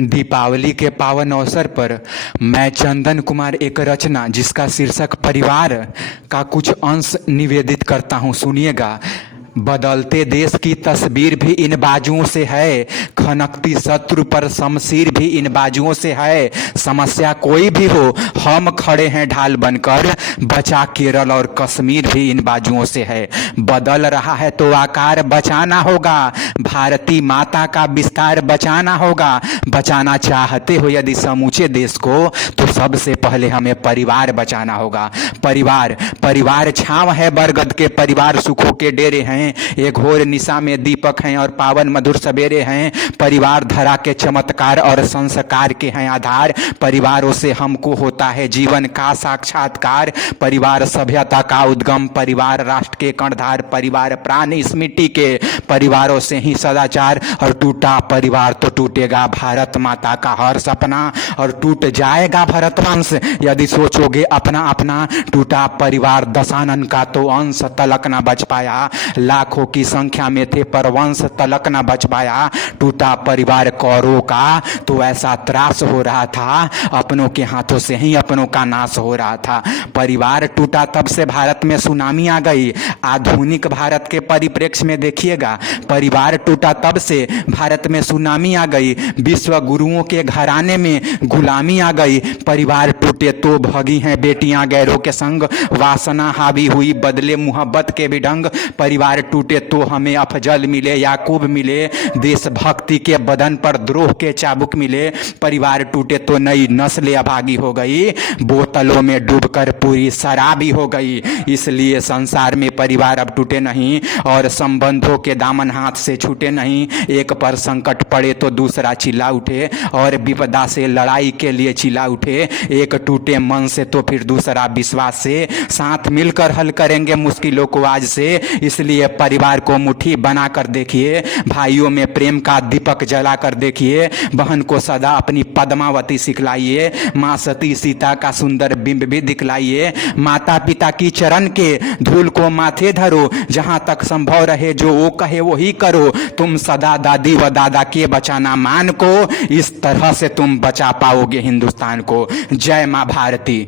दीपावली के पावन अवसर पर मैं चंदन कुमार एक रचना जिसका शीर्षक परिवार का कुछ अंश निवेदित करता हूँ। सुनिएगा। बदलते देश की तस्वीर भी इन बाजुओं से है, खनकती शत्रु पर शमशीर भी इन बाजुओं से है। समस्या कोई भी हो हम खड़े हैं ढाल बनकर, बचा केरल और कश्मीर भी इन बाजुओं से है। बदल रहा है तो आकार बचाना होगा, भारती माता का विस्तार बचाना होगा। बचाना चाहते हो यदि समूचे देश को तो सबसे पहले हमें परिवार बचाना होगा। परिवार परिवार छांव है बरगद के, परिवार सुखों के डेरे हैं। एक घोर निशा में दीपक हैं और पावन मधुर सवेरे हैं। परिवार धरा के चमत्कार और संस्कार के हैं आधार। परिवारों से हमको होता है जीवन का साक्षात्कार। परिवार सभ्यता का उद्गम, परिवार राष्ट्र के कर्णधार, परिवार प्राण इस मिट्टी के, परिवारों से ही सदाचार। और टूटा परिवार तो टूटेगा भारत माता का हर सपना, और टूट जाएगा भरतवंश यदि सोचोगे अपना अपना। टूटा परिवार दशानन का तो अंश तलक न बच पाया, लाखों की संख्या में थे पर वंश तलक न बच पाया। टूटा परिवार कौरों का तो ऐसा त्रास हो रहा था, अपनों के हाथों से ही अपनों का नाश हो रहा था। परिवार टूटा तब से भारत में सुनामी आ गई। आधुनिक भारत के परिप्रेक्ष्य में देखिएगा, परिवार टूटा तब से भारत में सुनामी आ गई। विश्व गुरुओं के घराने में गुलामी आ गई। परिवार टूटे तो भगी हैं बेटियां गैरों के संग, वासना हावी हुई बदले मोहब्बत के भी ढंग। परिवार टूटे तो हमें अफजल मिले, याकूब मिले, देशभक्ति के बदन पर द्रोह के चाबुक मिले। परिवार टूटे तो नई नस्लें अभागी हो गई, बोतलों में डूबकर पूरी शराबी हो गई। इसलिए संसार में परिवार अब टूटे नहीं और संबंधों के दामन हाथ से छूटे नहीं। एक पर संकट पड़े तो दूसरा चिल्ला उठे और विपदा से लड़ाई के लिए चिल्ला उठे। एक टूटे मन से तो फिर दूसरा विश्वास से, साथ मिलकर हल करेंगे मुश्किलों को आज से। इसलिए परिवार को मुट्ठी बना कर देखिए, भाइयों में प्रेम का दीपक जला कर देखिए। बहन को सदा अपनी पद्मावती सिखलाइए, माँ सती सीता का सुंदर बिंब भी दिखलाइए। माता पिता की चरण के धूल को माथे धरो, जहां तक संभव रहे जो वो कहे वो ही करो। तुम सदा दादी व दादा के बचाना मान को, इस तरह से तुम बचा पाओगे हिंदुस्तान को। जय माँ भारती।